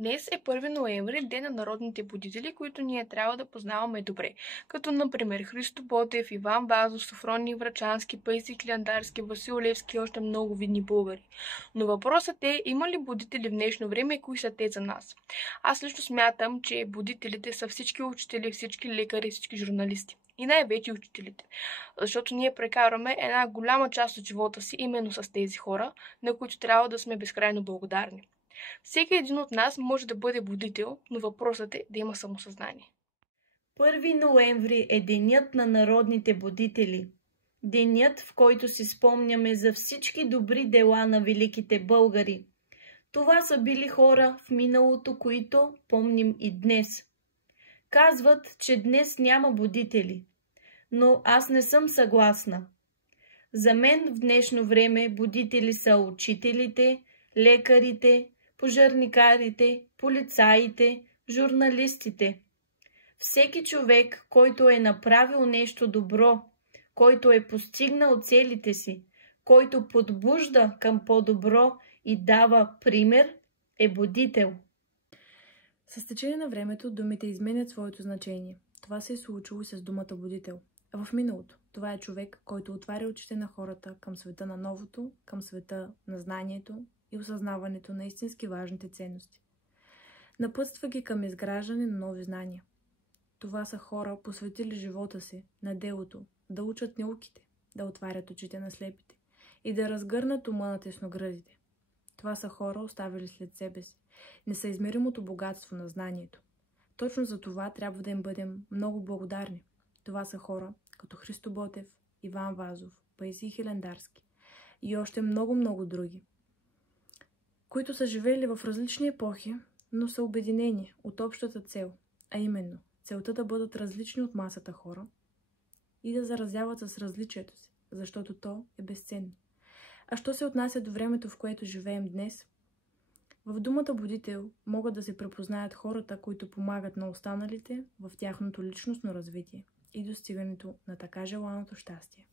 Днес е 1 ноември, ден на народните будители, които ние трябва да познаваме добре, като например Христо Ботев, Иван Вазов, Софроний Врачански, Паисий Хилендарски, Васил Левски и още много видни българи. Но въпросът е, има ли будители в днешно време и кои са те за нас? Аз лично смятам, че будителите са всички учители, всички лекари, всички журналисти. И най-вече учителите. Защото ние прекарваме една голяма част от живота си именно с тези хора, на които трябва да сме безкрайно благодарни. Всеки един от нас може да бъде будител, но въпросът е да има самосъзнание. 1 ноември е денят на народните будители. Денят, в който си спомняме за всички добри дела на великите българи. Това са били хора в миналото, които помним и днес. Казват, че днес няма будители, но аз не съм съгласна. За мен в днешно време будители са учителите, лекарите, пожарникарите, полицаите, журналистите. Всеки човек, който е направил нещо добро, който е постигнал целите си, който подбужда към по-добро и дава пример, е будител. С течение на времето думите изменят своето значение. Това се е случило и с думата будител. А в миналото това е човек, който отваря очите на хората към света на новото, към света на знанието и осъзнаването на истински важните ценности. Напътства ги към изграждане на нови знания. Това са хора, посветили живота си на делото, да учат науките, да отварят очите на слепите и да разгърнат ума на тесноградите. Това са хора, оставили след себе си несъизмеримото богатство на знанието. Точно за това трябва да им бъдем много благодарни. Това са хора като Христо Ботев, Иван Вазов, Паисий Хилендарски и още много други, които са живели в различни епохи, но са обединени от общата цел, а именно целта да бъдат различни от масата хора и да заразяват с различието си, защото то е безценно. А що се отнася до времето, в което живеем днес, в думата будител могат да се препознаят хората, които помагат на останалите в тяхното личностно развитие и достигането на така желаното щастие.